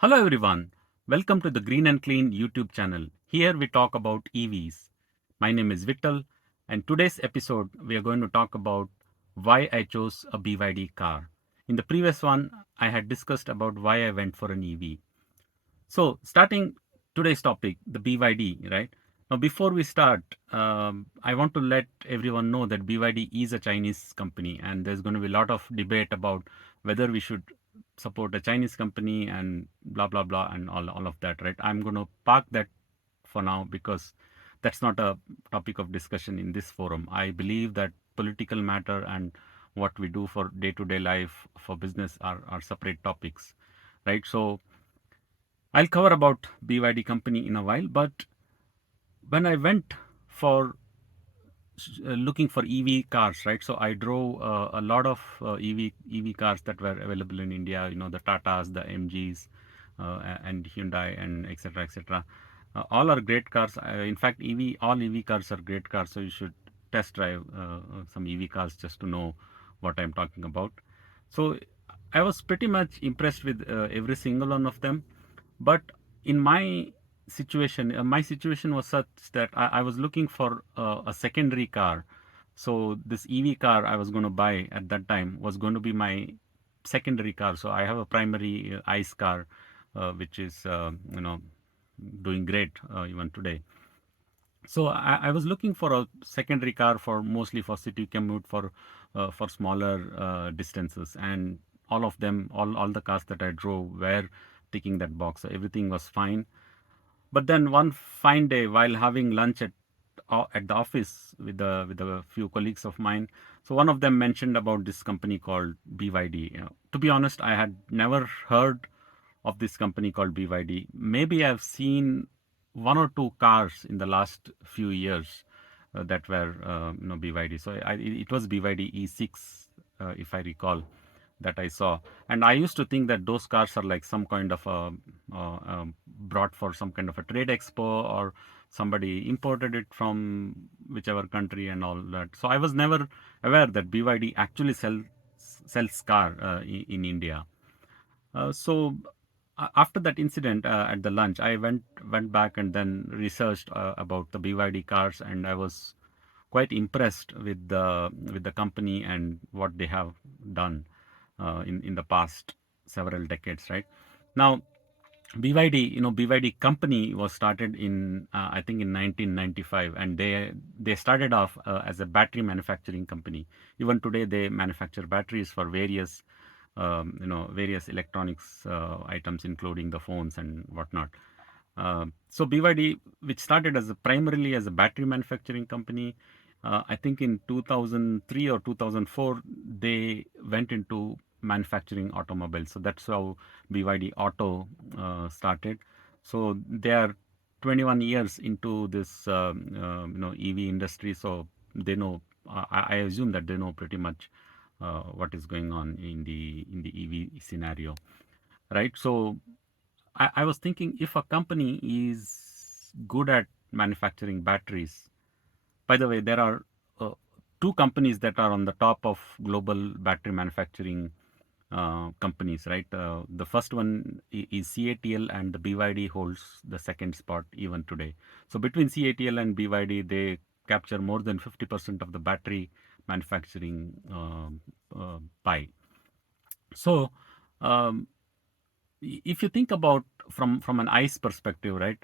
Hello everyone, welcome to the Green and Clean YouTube channel. Here we talk about EVs. My name is Vittal, and today's episode we are going to talk about why I chose a BYD car. In the previous one, I had discussed about why I went for an EV. So, starting today's topic, the BYD, right? Now, before we start, I want to let everyone know that BYD is a Chinese company, and there's going to be a lot of debate about whether we should support a Chinese company and blah blah blah and all of that, right? I'm going to park that for now because that's not a topic of discussion in this forum. I believe that political matter and what we do for day-to-day life for business are separate topics, right? So I'll cover about BYD company in a while, but when I went for looking for EV cars, right? So I drove a lot of EV cars that were available in India. You know, the Tatas, the MGs, and Hyundai, and etc. etc. All are great cars. In fact, all EV cars are great cars. So you should test drive some EV cars just to know what I'm talking about. So I was pretty much impressed with every single one of them. But in my situation was such that I was looking for a secondary car. So this EV car I was going to buy at that time was going to be my secondary car. So I have a primary ICE car, which is doing great even today. So I was looking for a secondary car for mostly for city commute for smaller distances, and all of them, all the cars that I drove were ticking that box. So everything was fine. But then one fine day, while having lunch at the office with a few colleagues of mine, so one of them mentioned about this company called BYD. To be honest, I had never heard of this company called BYD. Maybe I've seen one or two cars in the last few years that were BYD. So it was BYD E6, if I recall, that I saw. And I used to think that those cars are like some kind of brought for some kind of a trade expo, or somebody imported it from whichever country and all that. So I was never aware that BYD actually sells car in India. So after that incident at the lunch, I went back and then researched about the BYD cars, and I was quite impressed with the company and what they have done in the past several decades. Right now, BYD, BYD company was started in I think in 1995, and they started off as a battery manufacturing company. Even today, they manufacture batteries for various electronics items, including the phones and whatnot. So BYD, which started as primarily as a battery manufacturing company, I think in 2003 or 2004, they went into manufacturing automobiles. So that's how BYD Auto started. So they are 21 years into this EV industry. So they know. I assume that they know pretty much what is going on in the EV scenario, right? So I was thinking, if a company is good at manufacturing batteries. By the way, there are two companies that are on the top of global battery manufacturing companies, right? The first one is CATL, and the BYD holds the second spot even today. So between CATL and BYD, they capture more than 50% of the battery manufacturing pie. So um, if you think about from an ICE perspective, right,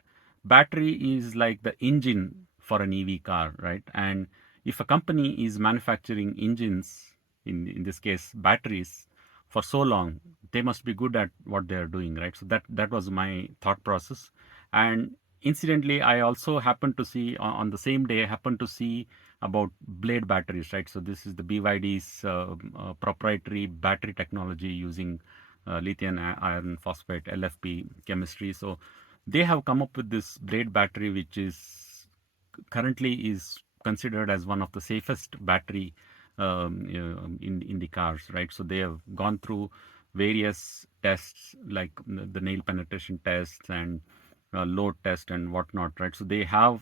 battery is like the engine for an EV car, right? And if a company is manufacturing engines, in this case batteries, for so long, they must be good at what they are doing, right? So that was my thought process. And incidentally, I also happened to see on the same day, I happened to see about blade batteries, right? So this is the BYD's proprietary battery technology using lithium iron phosphate LFP chemistry. So they have come up with this blade battery, which is currently is considered as one of the safest battery in the cars, right? So they have gone through various tests, like the nail penetration tests and load test and whatnot, right? So they have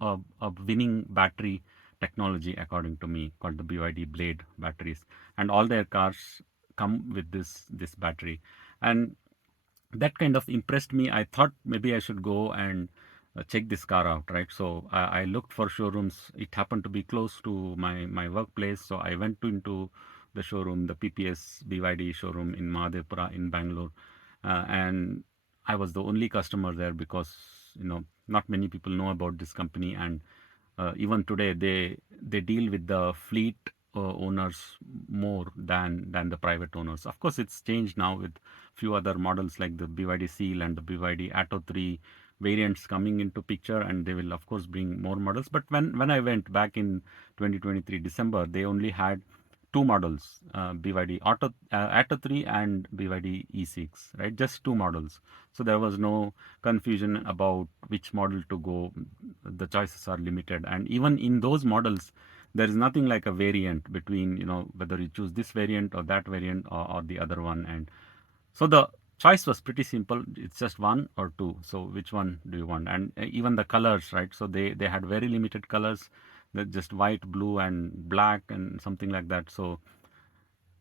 a winning battery technology, according to me, called the BYD blade batteries, and all their cars come with this battery. And that kind of impressed me. I thought maybe I should go and check this car out, right? So I looked for showrooms. It happened to be close to my workplace, so I went into the showroom, the PPS BYD showroom in Mahadevpura in Bangalore, and I was the only customer there because not many people know about this company, and even today they deal with the fleet owners more than the private owners. Of course, it's changed now with few other models like the BYD Seal and the BYD Atto 3 variants coming into picture, and they will of course bring more models. But when I went back in 2023 December, they only had two models, BYD Atto 3 and BYD E6, right? Just two models. So there was no confusion about which model to go. The choices are limited, and even in those models, there is nothing like a variant between, whether you choose this variant or that variant, or the other one. And so the choice was pretty simple. It's just one or two. So which one do you want? And even the colors, right? So they had very limited colors, just white, blue, and black, and something like that. So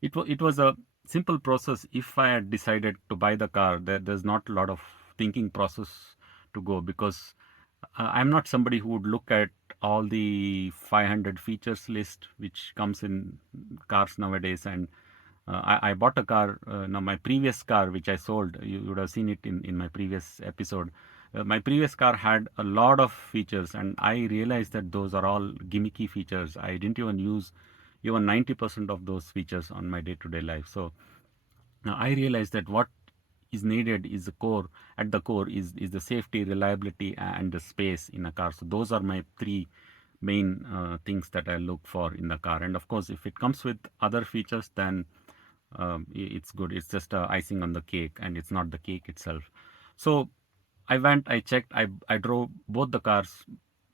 it was a simple process. If I had decided to buy the car, there's not a lot of thinking process to go, because I'm not somebody who would look at all the 500 features list which comes in cars nowadays. And I bought a car. Now my previous car which I sold, you would have seen it in my previous episode. My previous car had a lot of features, and I realized that those are all gimmicky features. I didn't even use even 90% of those features on my day-to-day life. So now I realized that what is needed is the core. At the core is the safety, reliability, and the space in a car. So those are my three main things that I look for in the car. And of course, if it comes with other features, then it's good. It's just icing on the cake, and it's not the cake itself. So I went, I checked, I drove both the cars,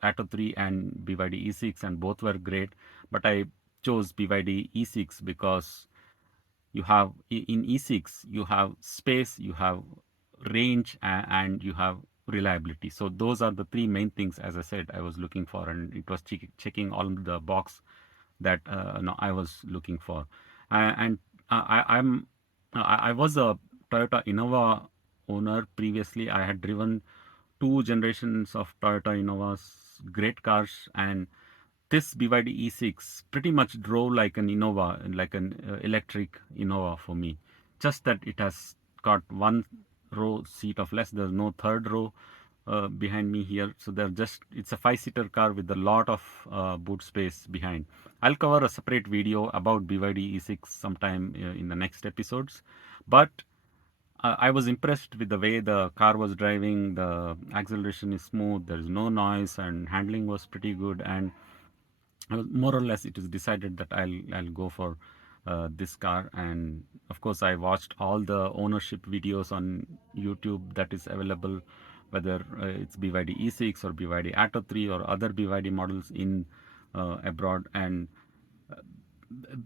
Atto 3 and BYD E6, and both were great. But I chose BYD E6 because you have in E6 you have space, you have range, and you have reliability. So those are the three main things, as I said, I was looking for, and it was checking all the box that no, I was looking for. And I was a Toyota Innova owner previously. I had driven two generations of Toyota Innovas, great cars. And this BYD E6 pretty much drove like an Innova, like an electric Innova for me. Just that it has got one row seat of less. There's no third row behind me here. So it's a five-seater car with a lot of boot space behind. I'll cover a separate video about BYD E6 sometime in the next episodes. But I was impressed with the way the car was driving. The acceleration is smooth, there is no noise, and handling was pretty good. And more or less it is decided that I'll go for this car. And of course I watched all the ownership videos on YouTube that is available, whether it's BYD E6 or BYD Atto 3 or other BYD models in abroad. And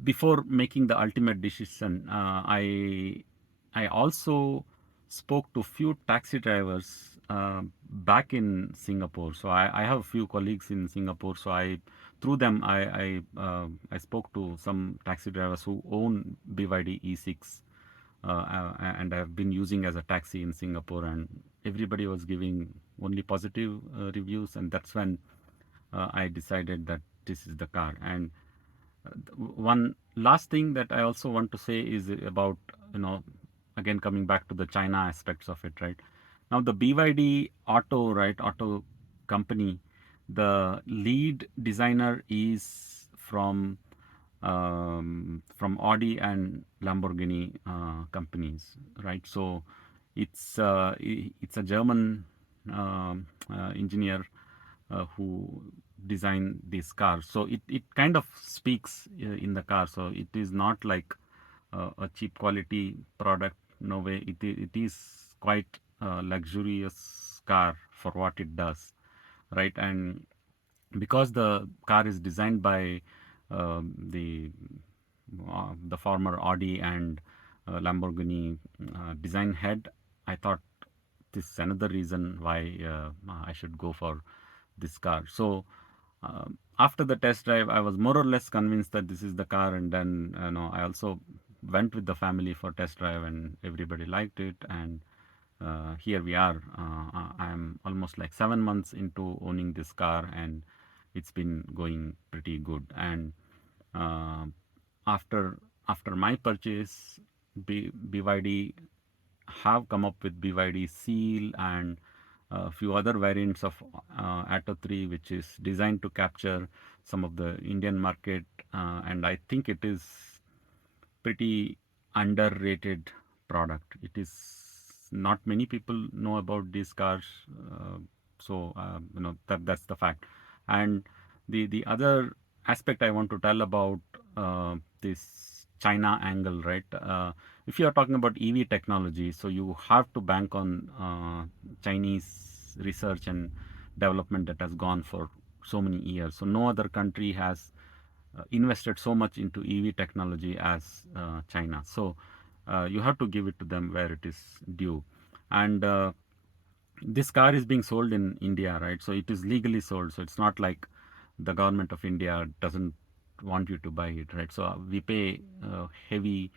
before making the ultimate decision, I also spoke to few taxi drivers back in Singapore. So I have a few colleagues in Singapore. So through them I spoke to some taxi drivers who own BYD E6, and I've been using as a taxi in Singapore, and everybody was giving only positive reviews. And that's when I decided that this is the car. And one last thing that I also want to say is about, again, coming back to the China aspects of it, right? Now, the BYD auto company, the lead designer is from Audi and Lamborghini companies, right? So it's a German engineer who designed this car. So it kind of speaks in the car. So it is not like a cheap quality product. No way. It is quite a luxurious car for what it does, right? And because the car is designed by the former Audi and Lamborghini design head, I thought this is another reason why I should go for this car. So after the test drive, I was more or less convinced that this is the car. And then I also went with the family for test drive, and everybody liked it. And here we are. I'm almost like 7 months into owning this car, and it's been going pretty good. And uh, after after my purchase, BYD have come up with BYD Seal and a few other variants of Atto 3, which is designed to capture some of the Indian market, and I think it is pretty underrated product. It is not many people know about these cars, that's the fact. And the other aspect I want to tell about this China angle, right? If you are talking about EV technology, so you have to bank on Chinese research and development that has gone for so many years. So no other country has invested so much into EV technology as China. So you have to give it to them where it is due. And this car is being sold in India, right? So it is legally sold. So it's not like the government of India doesn't want you to buy it, right? So we pay heavy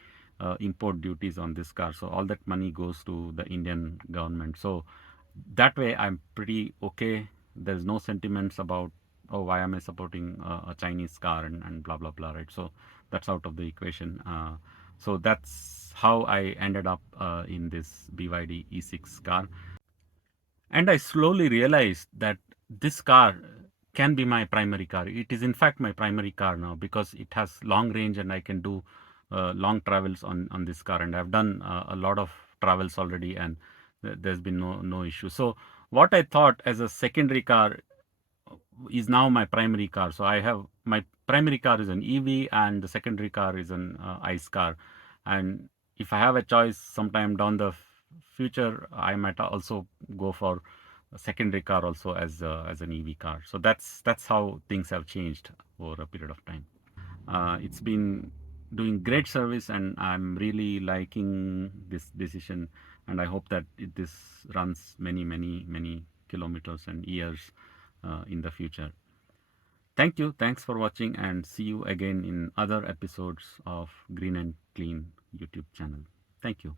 import duties on this car. So all that money goes to the Indian government. So that way I'm pretty okay. There's no sentiments about, oh, why am I supporting a Chinese car and blah blah blah, right? So that's out of the equation. So that's how I ended up in this BYD E6 car. And I slowly realized that this car can be my primary car. It is in fact my primary car now because it has long range and I can do long travels on this car. And I've done a lot of travels already, and there's been no issue. So what I thought as a secondary car is now my primary car. So I have my primary car is an EV and the secondary car is an ICE car. And if I have a choice sometime down the future, I might also go for a secondary car also as an EV car. So that's how things have changed over a period of time. It's been doing great service, and I'm really liking this decision. And I hope that this runs many kilometers and years in the future. Thank you. Thanks for watching, and see you again in other episodes of Green and Clean YouTube channel. Thank you.